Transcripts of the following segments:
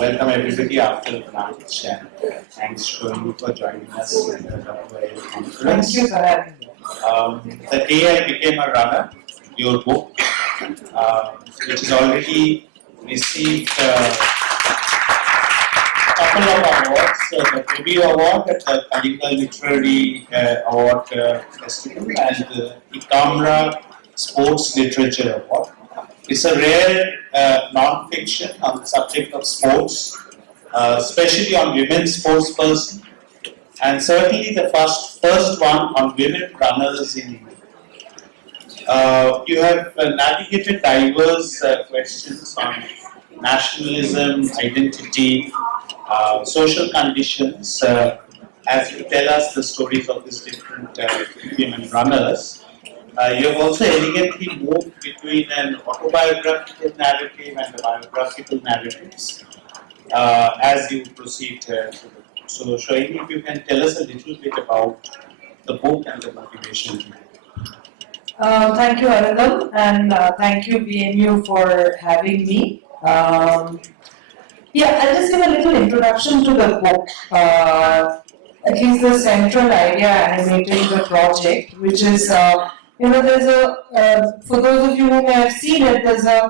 Welcome everybody after lunch, and thanks Sohini for joining us in the WIL conference. Thank you for having me. The day I became a runner, your book, which has already received a couple of awards, the Privy Award at the Kalinga Literary Award Festival and the Ikamra Sports Literature Award. It's a rare non-fiction on the subject of sports, especially on women sports person, and certainly the first one on women runners in India. You have navigated diverse questions on nationalism, identity, social conditions, as you tell us the stories of these different women runners. You have also elegantly moved between an autobiographical narrative and the biographical narratives as you proceed through the book. So, Sohini, if you can tell us a little bit about the book and the motivation. Thank you, Arindam, and thank you, BMU, for having me. I'll just give a little introduction to the book. At least the central idea animating the project, which is there's for those of you who may have seen it, there's a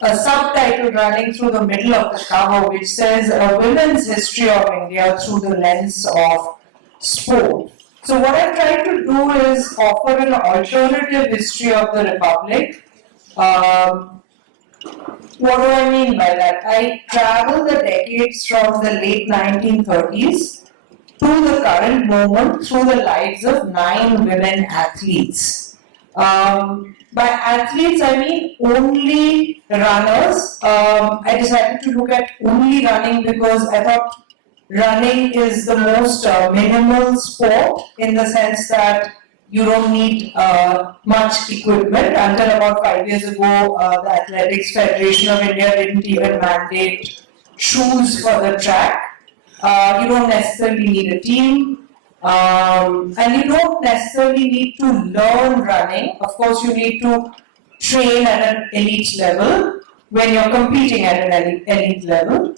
subtitle running through the middle of the cover which says A Women's History of India Through the Lens of Sport. So what I've tried to do is offer an alternative history of the Republic. What do I mean by that? I travel the decades from the late 1930s to the current moment through the lives of 9 women athletes. By athletes, I mean only runners. I decided to look at only running because I thought running is the most minimal sport in the sense that you don't need much equipment. Until about 5 years ago, the Athletics Federation of India didn't even mandate shoes for the track. You don't necessarily need a team, and you don't necessarily need to learn running. Of course, you need to train at an elite level when you're competing at an elite level.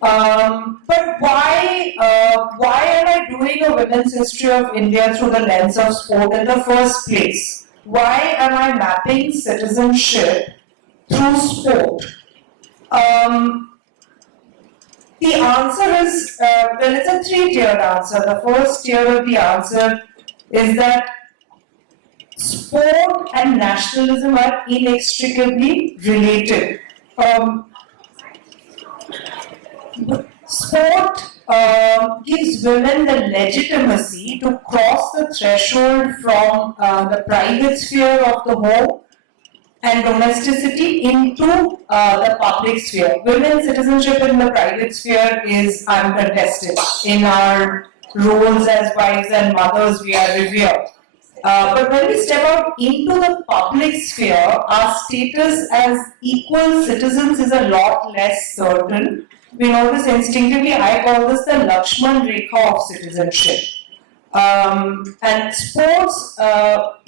But why am I doing a women's history of India through the lens of sport in the first place? Why am I mapping citizenship through sport? The answer is, it's a 3-tiered answer. The first tier of the answer is that sport and nationalism are inextricably related. Sport gives women the legitimacy to cross the threshold from the private sphere of the home and domesticity into the public sphere. Women's citizenship in the private sphere is uncontested. In our roles as wives and mothers, we are revered. But when we step out into the public sphere, our status as equal citizens is a lot less certain. We notice instinctively, I call this the Lakshman Rekha of citizenship. And sports,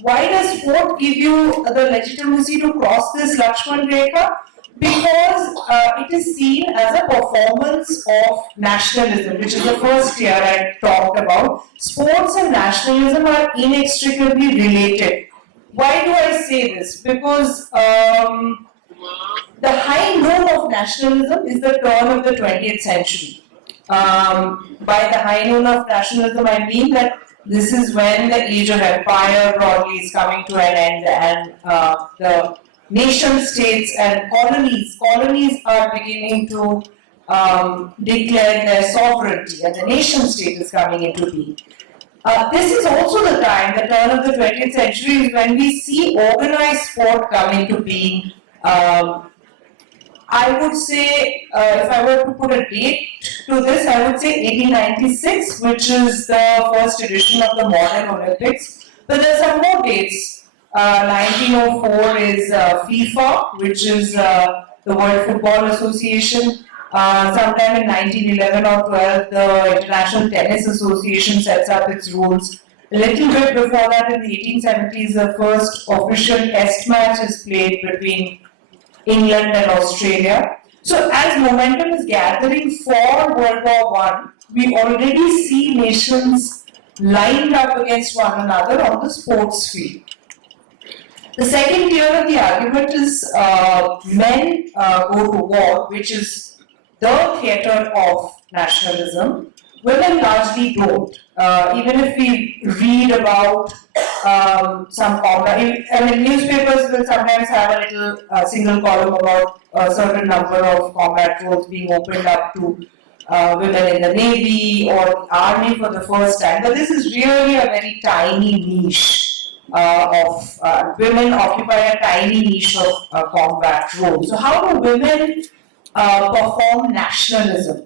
why does sport give you the legitimacy to cross this Lakshman Rekha? Because it is seen as a performance of nationalism, which is the first tier I talked about. Sports and nationalism are inextricably related. Why do I say this? Because the high noon of nationalism is the turn of the 20th century. By the high noon of nationalism, I mean that this is when the age of empire broadly is coming to an end, and the nation states and colonies are beginning to declare their sovereignty, and the nation state is coming into being. This is also the time, the turn of the 20th century, is when we see organized sport come into being. I would say, if I were to put a date to this, I would say 1896, which is the first edition of the modern Olympics. But there are some more dates. 1904 is FIFA, which is the World Football Association. Sometime in 1911 or 12, the International Tennis Association sets up its rules. A little bit before that, in the 1870s, the first official test match is played between England and Australia. So as momentum is gathering for World War I, we already see nations lined up against one another on the sports field. The second tier of the argument is men go to war, which is the theatre of nationalism. Women largely don't. Even if we read about some combat, I mean, newspapers will sometimes have a little single column about a certain number of combat roles being opened up to women in the Navy or the Army for the first time. But this is really a very tiny niche of women occupy a tiny niche of combat roles. So how do women perform nationalism?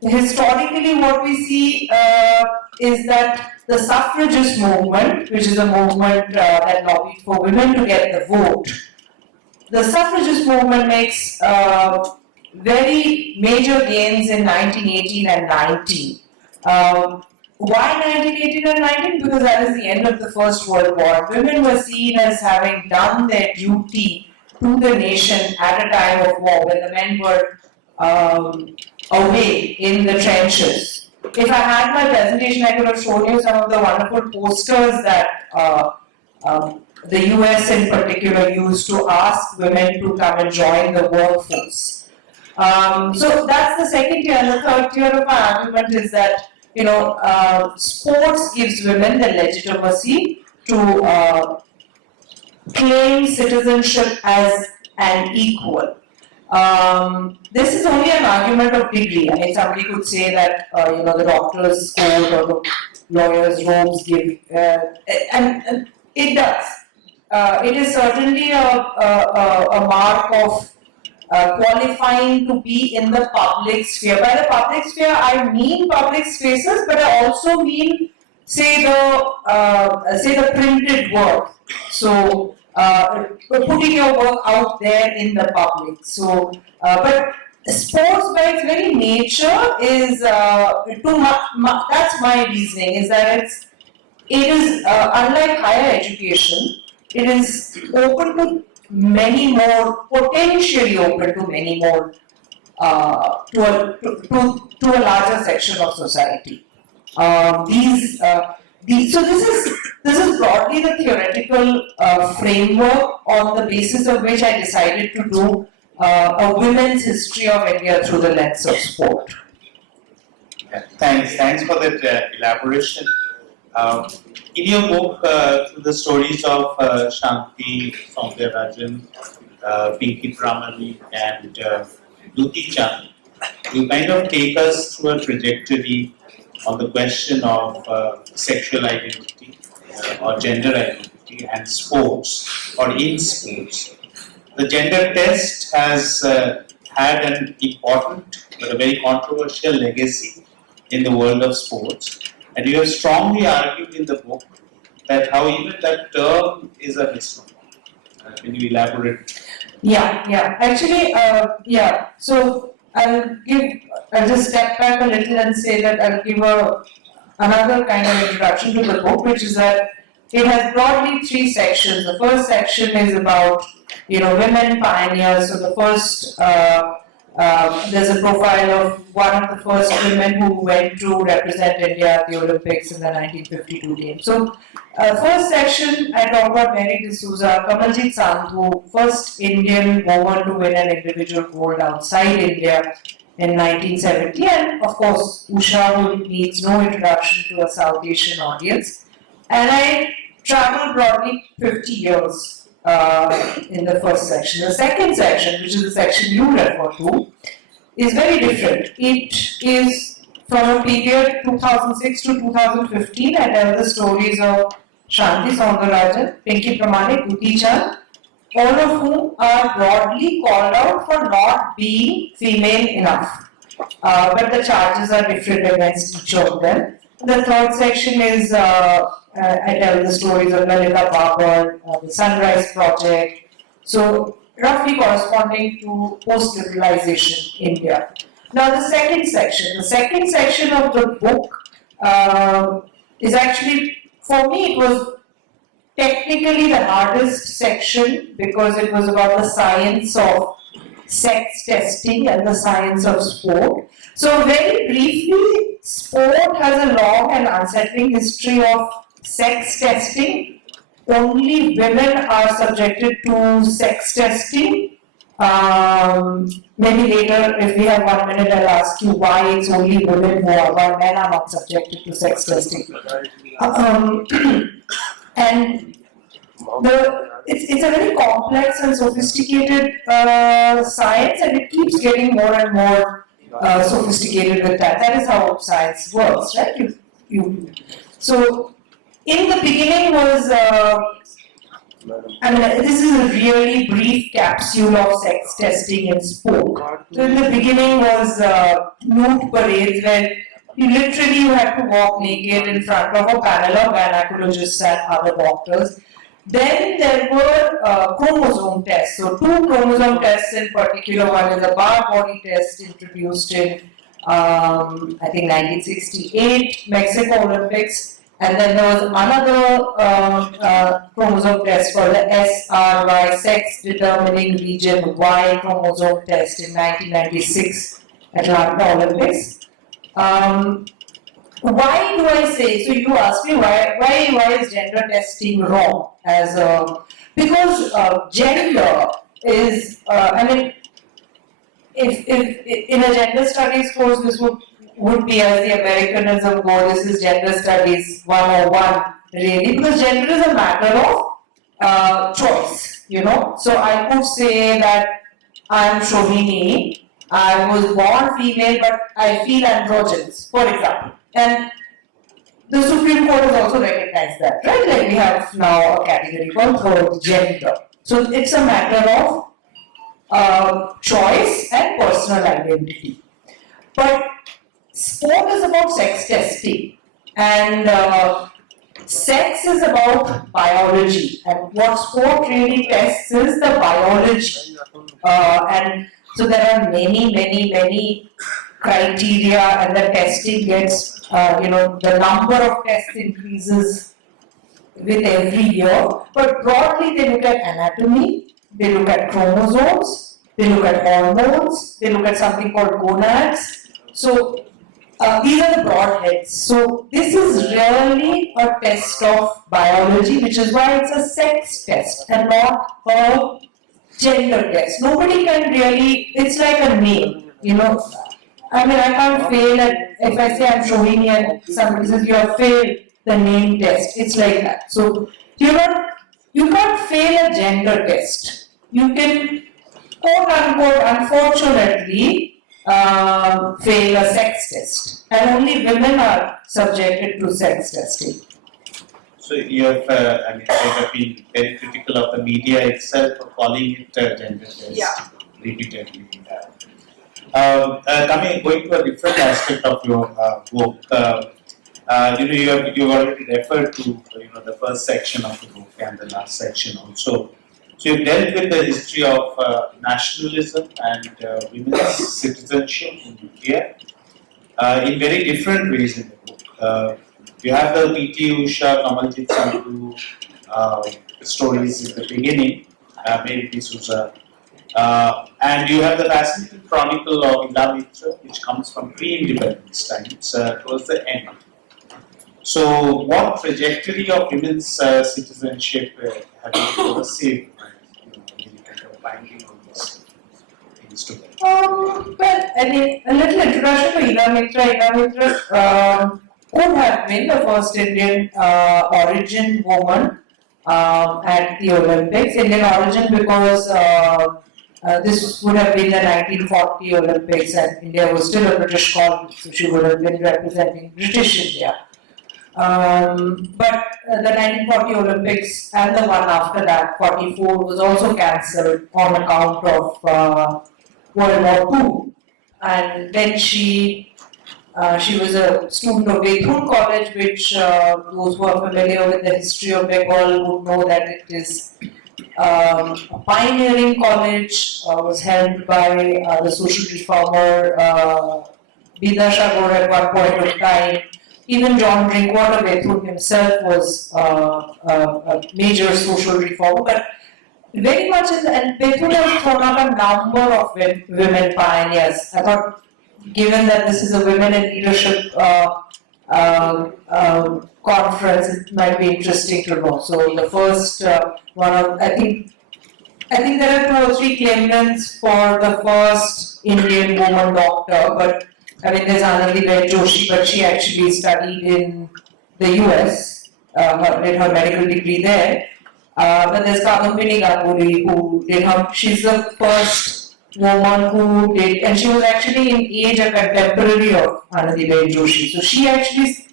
Historically, what we see is that the suffragist movement, which is a movement that lobbied for women to get the vote, the suffragist movement makes very major gains in 1918 and 19. Why 1918 and 19? Because that is the end of the First World War. Women were seen as having done their duty to the nation at a time of war, when the men were away in the trenches. If I had my presentation, I could have shown you some of the wonderful posters that the US in particular used to ask women to come and join the workforce. So that's the second tier. And the third tier of my argument is that sports gives women the legitimacy to claim citizenship as an equal. This is only an argument of degree. I mean, somebody could say that the doctor's coat or the lawyer's robes give, and it does. It is certainly a mark of qualifying to be in the public sphere. By the public sphere, I mean public spaces, but I also mean, say the printed work. So putting your work out there in the public. So, but sports by its very nature is that's my reasoning, is that it is unlike higher education. It is open to many more, potentially open to many more, to a larger section of society. So this is broadly the theoretical framework on the basis of which I decided to do a women's history of India through the lens of sport. Yeah, thanks for that elaboration. In your book, through the stories of Shanti, Soundararajan, Pinky Pramali, and Duti Chand, you kind of take us through a trajectory on the question of sexual identity or gender identity and sports or in sports. The gender test has had an important but a very controversial legacy in the world of sports. And you have strongly argued in the book that how even that term is a misnomer. Can you elaborate? Yeah. Actually, So I'll just step back a little and say that I'll give another kind of introduction to the book, which is that it has broadly three sections. The first section is about women pioneers. So the first there's a profile of one of the first women who went to represent India at the Olympics in the 1952 Games. So, first section, I talk about Mary D'Souza, Kamaljeet Sandhu, first Indian woman to win an individual gold outside India in 1970, and of course, Usha, who needs no introduction to a South Asian audience. And I traveled broadly 50 years. In the first section. The second section, which is the section you refer to, is very different. It is from a period 2006 to 2015. I tell the stories of Shanti Soundararajan, Pinky Pramali, Duti Chand, all of whom are broadly called out for not being female enough. But the charges are different against each of them. The third section is I tell the stories of Lalita Babar, the Sunrise Project, so roughly corresponding to post-liberalization India. Now the second section of the book is actually, for me, it was technically the hardest section because it was about the science of sex testing and the science of sport. So very briefly, sport has a long and unsettling history of sex testing. Only women are subjected to sex testing. Maybe later, if we have 1 minute, I'll ask you why it's only women why men are not subjected to sex testing. And it's a very complex and sophisticated science, and it keeps getting more and more sophisticated with that. That is how science works, right? So, in the beginning was, this is a really brief capsule of sex testing in sport. So, in the beginning was nude parades where you had to walk naked in front of a panel of gynecologists and other doctors. Then there were chromosome tests. So 2 chromosome tests in particular. One is a bar body test introduced in I think 1968 Mexico Olympics, and then there was another chromosome test called the SRY, sex determining region Y chromosome test in 1996 Atlanta Olympics. Why do I say, so you ask me why is gender testing wrong as because gender is, if in a gender studies course this would be as the Americanism go, this is gender studies 101 really, because gender is a matter of choice, so I could say that I am Sohini, I was born female but I feel androgynous, for example. And the Supreme Court has also recognized that, right? Like we have now a category called third gender. So it's a matter of choice and personal identity. But sport is about sex testing, and sex is about biology. And what sport really tests is the biology. And so there are many criteria, and the testing gets, the number of tests increases with every year. But broadly, they look at anatomy, they look at chromosomes, they look at hormones, they look at something called gonads. So these are the broad heads. So this is really a test of biology, which is why it's a sex test and not a gender test. Nobody can really, it's like a name, I can't fail at, if I say I'm Sohini and somebody says you have failed the name test, it's like that. So you can't fail a gender test. You can, quote unquote, unfortunately, fail a sex test. And only women are subjected to sex testing. So you have, they have been very critical of the media itself for calling it a gender test repeatedly. Going to a different aspect of your book, you've already referred to the first section of the book and the last section also. So you've dealt with the history of nationalism and women's citizenship in India in very different ways in the book. You have the P.T. Usha, Kamaljeet Sandhu stories in the beginning, Mary D'Souza. And you have the fascinating chronicle of Ila Mitra, which comes from pre-independence times towards the end. So, what trajectory of women's citizenship have you perceived? Finding all these things together. A little introduction to Ila Mitra. Ila Mitra could have been the first Indian origin woman at the Olympics. Indian origin because this would have been the 1940 Olympics and India was still a British colony, so she would have been representing British India. But the 1940 Olympics and the one after that, 44, was also cancelled on account of World War II. And then she was a student of Bethune College, which those who are familiar with the history of Bengal would know that it is a pioneering college, was held by the social reformer Bidasagor at one point of time. Even John Drinkwater Bethune himself was a major social reformer. But very much in the, and Bethune has thrown up a number of women pioneers. I thought, given that this is a women in leadership conference, it might be interesting to know. So the first one of, I think there are 2 or 3 claimants for the first Indian woman doctor, but I mean there's Anandibai Joshi, but she actually studied in the US, did her medical degree there. But there's Kadambini Ganguly who did her, she's the first woman who did, and she was actually in age a contemporary of Anandibai Joshi. So she actually,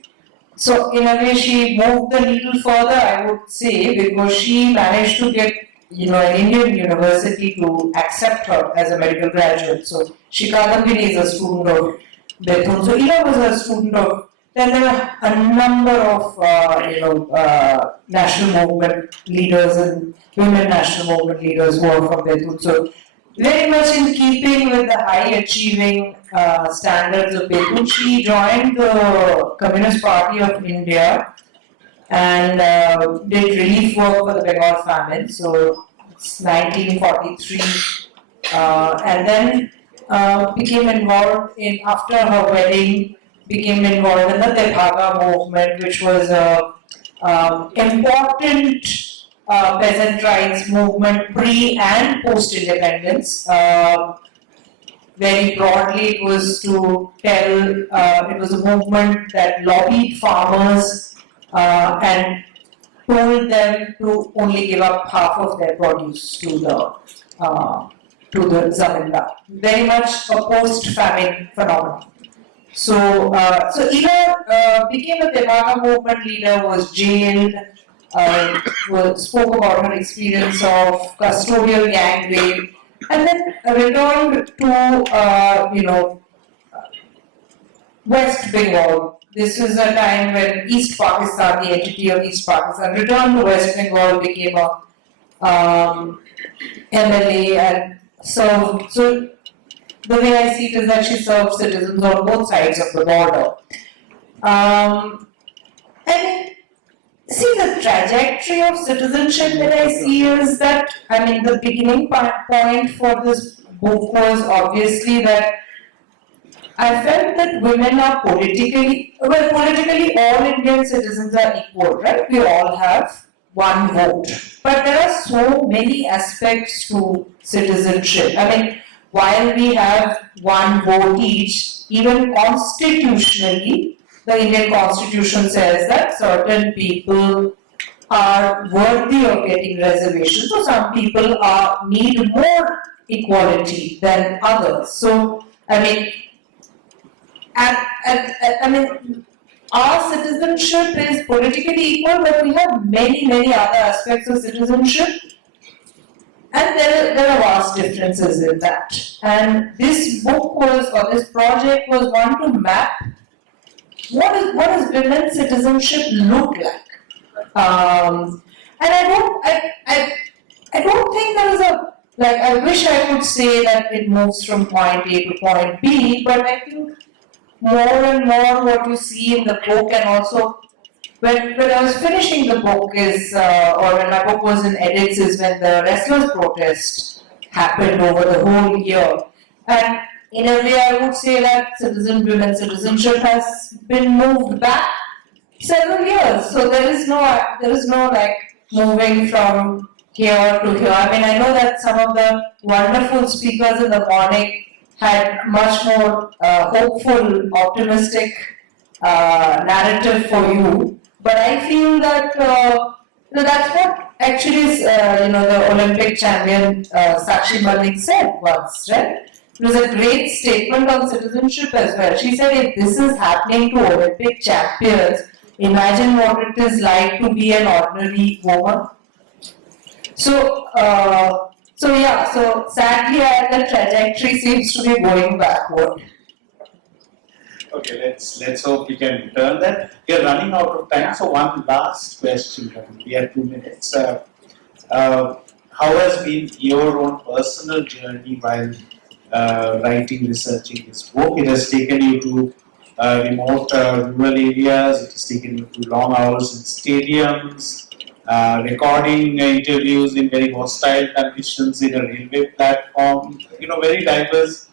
so in a way she moved the needle further, I would say, because she managed to get, an Indian university to accept her as a medical graduate. So Kadambini is a student of Bethune. So Ila was a student of, then there were a number of, national movement leaders and women national movement leaders who are from Bethune. So very much in keeping with the high achieving standards of Bethune, she joined the Communist Party of India and did relief work for the Bengal famine. So it's 1943, and then became involved in, after her wedding, became involved in the Tebhaga movement, which was a important peasant rights movement pre and post independence. Very broadly, it was to tell, it was a movement that lobbied farmers and told them to only give up half of their produce to the zamindar. Very much a post-famine phenomenon. So Ila became a Tebhaga movement leader, was jailed, spoke about her experience of custodial gang rape, and then returned to, West Bengal. This is a time when East Pakistan, the entity of East Pakistan, returned to West Bengal, became a MLA and served. So the way I see it is that she served citizens on both sides of the border. And see, the trajectory of citizenship that I see is that, the beginning point for this book was obviously that I felt that women are politically all Indian citizens are equal, right? We all have one vote. But there are so many aspects to citizenship. While we have one vote each, even constitutionally, the Indian Constitution says that certain people are worthy of getting reservations, so some people need more equality than others. So, our citizenship is politically equal, but we have many, many other aspects of citizenship. And there are vast differences in that. And this book this project was one to map what does women's citizenship look like. And I don't think there is I wish I could say that it moves from point A to point B, but I think more and more what you see in the book, and also when I was finishing the book or when my book was in edits, is when the wrestlers' protest happened over the whole year. And in a way, I would say that women's citizenship has been moved back several years. So there is no moving from here to here. I know that some of the wonderful speakers in the morning had much more hopeful, optimistic narrative for you. But I feel that that's what actually is, the Olympic champion Sakshi Malik said once, right? It was a great statement on citizenship as well. She said, if this is happening to Olympic champions, imagine what it is like to be an ordinary woman. So sadly, the trajectory seems to be going backward. Okay, let's hope we can return that. We are running out of time, so one last question. We have 2 minutes. How has been your own personal journey while researching this book? It has taken you to remote rural areas. It has taken you to long hours in stadiums. recording interviews in very hostile conditions in a railway platform, very diverse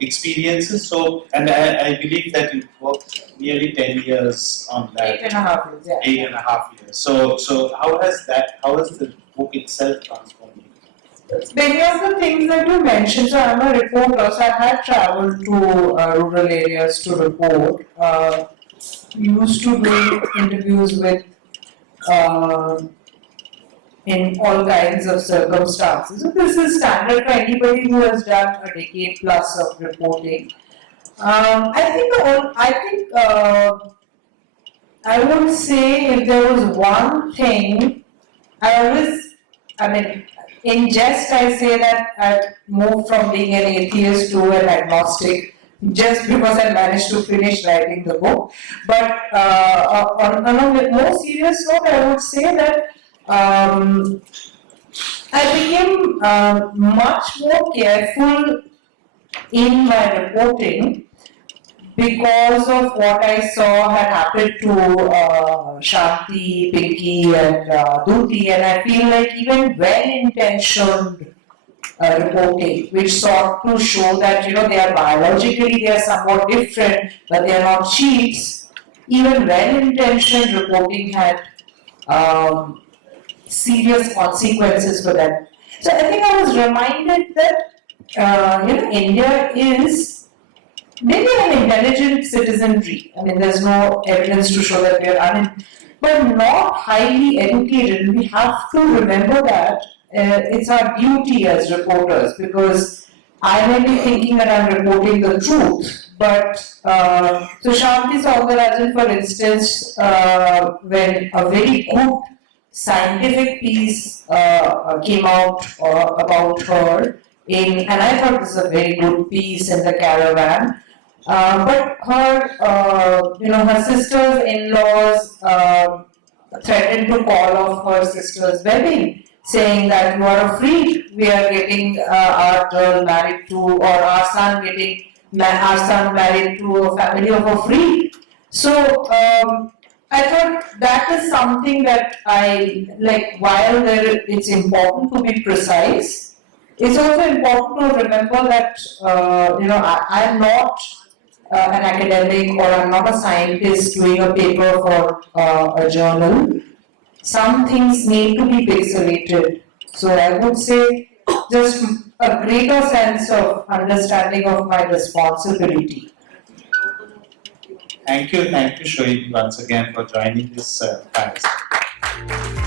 experiences. So, and I believe that you worked nearly 10 years on that. 8.5 years, yeah. 8.5 years. So how has the book itself transformed you? Many of the things that you mentioned, so I'm a reporter, so I had traveled to rural areas to report. Used to do interviews with in all kinds of circumstances. So this is standard for anybody who has done a decade plus of reporting. I would say if there was one thing, in jest I say that I moved from being an atheist to an agnostic just because I managed to finish writing the book. But on a more serious note, I would say that I became much more careful in my reporting because of what I saw had happened to Shanti, Pinky and Dooty, and I feel like even well-intentioned reporting, which sought to show that they are biologically they are somewhat different, but they are not cheats. Even well-intentioned reporting had serious consequences for them. So I think I was reminded that India is maybe an intelligent citizenry. I mean, there's no evidence to show that we are but not highly educated. We have to remember that it's our duty as reporters, because I may be thinking that I'm reporting the truth, but so Shanti Saundarajan, for instance, when a very good scientific piece came out about her and I thought this was a very good piece in the Caravan. But her sisters-in-laws threatened to call off her sister's wedding, saying that you are a freak. We are getting our girl married to, or our son married to a family of a freak. So I thought that is something that I like. While it's important to be precise, it's also important to remember that I'm not an academic or I'm not a scientist doing a paper for a journal. Some things need to be pixelated. So I would say just a greater sense of understanding of my responsibility. Thank you, Sohini, once again for joining this Fireside.